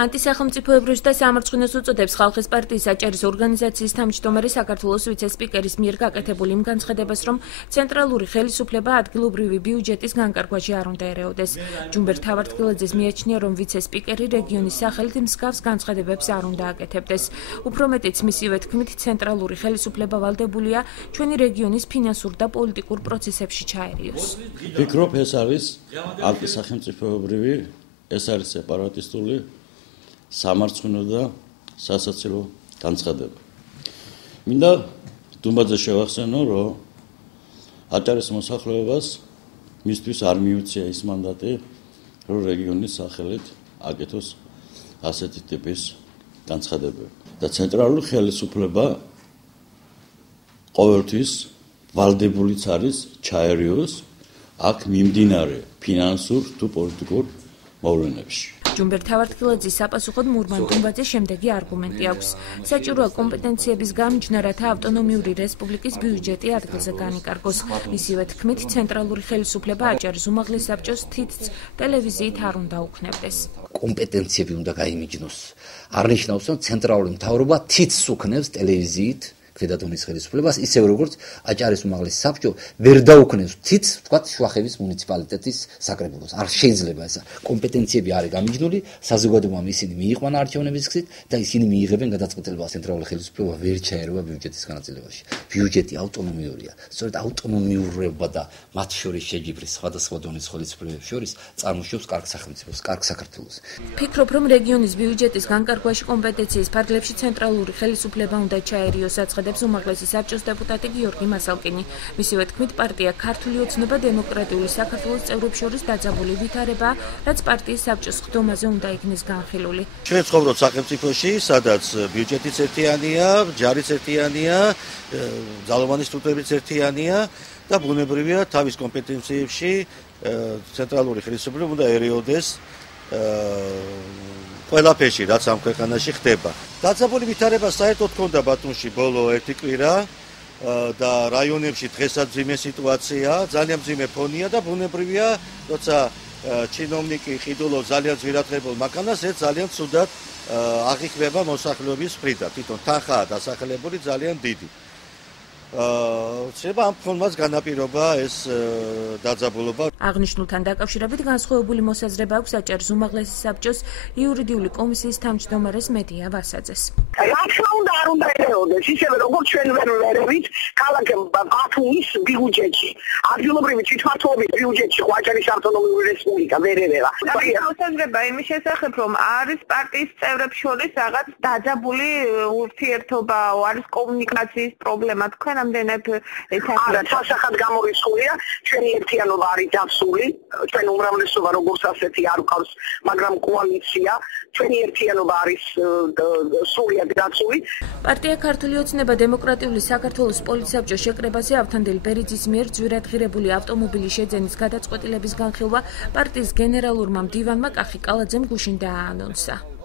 ანტისახელმწიფოებრივს და სამარცხვინოს უწოდებს ხალხის პარტიის აჭარის ორგანიზაციის თავმჯდომარე საქართველოს ვიცე-სპიკერის მიერ გაკეთებული იმ განცხადებას, რომ ცენტრალური ხელისუფლება ადგილობრივი ბიუჯეტის განკარგვაში არ უნდა ერეოდეს. ჯუმბერ თავართკილაძეს მიაჩნია, რომ ვიცე-სპიკერი რეგიონის სახელით მსგავს განცხადებებს არ უნდა აკეთებდეს. უფრო მეტიც, მისივე თქმით, ცენტრალური ხელისუფლება ვალდებულია ჩვენი რეგიონის ფინანსურ და პოლიტიკურ პროცესებში ჩაერიოს. ვფიქრობ, ეს არის ანტისახელმწიფოებრივი, ეს არის სეპარატისტული სამარცხვინო და სასაცილო განცხადება. მინდა დუმბაძე შევახსენო, რომ აჭარის მოსახლეობას მისთვის არ მიუწია ის მანდატი, რომ რეგიონის სახელით აკეთოს ასეთი ტიპის განცხადებები. და ცენტრალური ხელისუფლება ყოველთვის ვალდებულიც არის ჩაერიოს აქ მიმდინარე ფინანსურ თუ პოლიტიკურ მოვლენებში. ჯუმბერ თავართკილაძის საპასუხოდ მურმან დუმბაძეს შემდეგი არგუმენტი აქვს. საჭიროა კომპეტენციების გამჯნა, რათა ავტონომიური რესპუბლიკის ბიუჯეტი ადგილზე განიკარგოს. მისივე თქმით, ცენტრალური ხელისუფლება აჭარის უმაღლეს საბჭოს თითც ტელევიზიით არ უნდა უქნებდეს. კომპეტენციები უნდა გაიმიჯნოს. არნიშნავს, რომ ცენტრალური მთავრობა თითს უქნევს ტელევიზიით ქვედადონის ხელისუფლებას, ისევ როგორც აჭარის უმაღლესი საბჭო ვერ დაუქნევს თითს, ვთქვათ, შუახევის მუნიციპალიტეტის საკრებულოს. არ შეიძლება ესა. კომპეტენციები არის გამიჯნული, საზოგადოებამ ისინი მიიყვანა არჩევნების გზით და ისინი მიიღებენ გადაწყვეტილებას. ცენტრალური ხელისუფლება ვერ ჩაერევა ბიუჯეტის განაწილებაში. ბიუჯეტი ავტონომიურია. სწორედ ავტონომიურობა და მათ შორის შეჯიბრი სხვადასხვა დონის ხელისუფლებებს შორის წარმოშობს კარგ სახელმწიფოს, კარგ საქართველოს. ფიქრობ, რომ რეგიონის ბიუჯეტის განკარგვაში კომპეტენციის ფარგლებში ცენტრალური ხელისუფლება უნდა ჩაერიოს, აცხადებს უმაღლესი საბჭოს დეპუტატი გიორგი მასალკინი. მისივე თქმით, პარტია ქართული ოცნება დემოკრატიული საქართველოს წევრებს შორის დაძაბული ვითარებაა, რაც პარტიის საბჭოს ხდომაზე უნდა იქნეს განხილული. ჩვენ ცხოვრობთ სახელმწიფოში, სადაც ბიუჯეტიც ერთიანია, ჯარიც ერთიანია, ძალოვანი სტრუქტურებიც ერთიანია და ბუნებრივია თავის კომპეტენციებში ცენტრალური ხელისუფლება უნდა ერეოდეს ყველაფერში, რაც ამ ქვეყანაში ხდება. დაძაბული ვითარება საერთოდ ჰქონდა ბათუმში ბოლო ერთი კვირა და რაიონებში დღესაც მძიმე სიტუაცია, ძალიან მძიმე ფონია და ბუნებრივია, როცა ჩინოვნიკი ყიდულობს ძალიან ძვირადღებულ მანქანას, ეს ძალიან ცუდად აღიქმება მოსახლეობის მხრიდან. თვითონ თანხაა დასახელებული ძალიან დიდი. შეიძლება ამ ფონმაც განაპირობა ეს დაძაბულობა. აღნიშნულთან დაკავშირებით განსხვავებული მოსაზრება აქვს აჭარის უმაღლესი საბჭოს იურიდიული კომისიის თავმჯდომარეს მედია ვასაძეს. რა უნდა არ უნდა ერეოდეს, ისევე როგორც ჩვენ ვერ ვერევით ქალაქ ბათუმის ბიუჯეტში. ადგილობრივი თვითმმართველობის ბიუჯეტში აჭარის ავტონომიური რესპუბლიკა ვერ ერევა. მოსაზრება იმის შესახებ, რომ არის პარტიის წევრებს შორის რაღაც დაძაბული ურთიერთობა, არის კომუნიკაციის პრობლემა. თქვენ ამდენად არა, სასახად გამორიცხულია, ჩვენი ერთიანობა არის დასული, ჩვენ უმრავლესობა როგორც ასეთი არ გვყავს, მაგრამ კოალიცია, ჩვენი ერთიანობა არის სრულად დაცული. პარტია ქართული ოცნება დემოკრატიული საქართველოს პოლიტსაბჭოს შეკრებაზე ავთანდელი ბერიძის მიერ ძვირადღირებული ავტომობილის შეძენის გადაწყვეტილების განხილვა პარტიის გენერალურმა მდივანმა კახი კალაძემ გუშინ დააანონსა.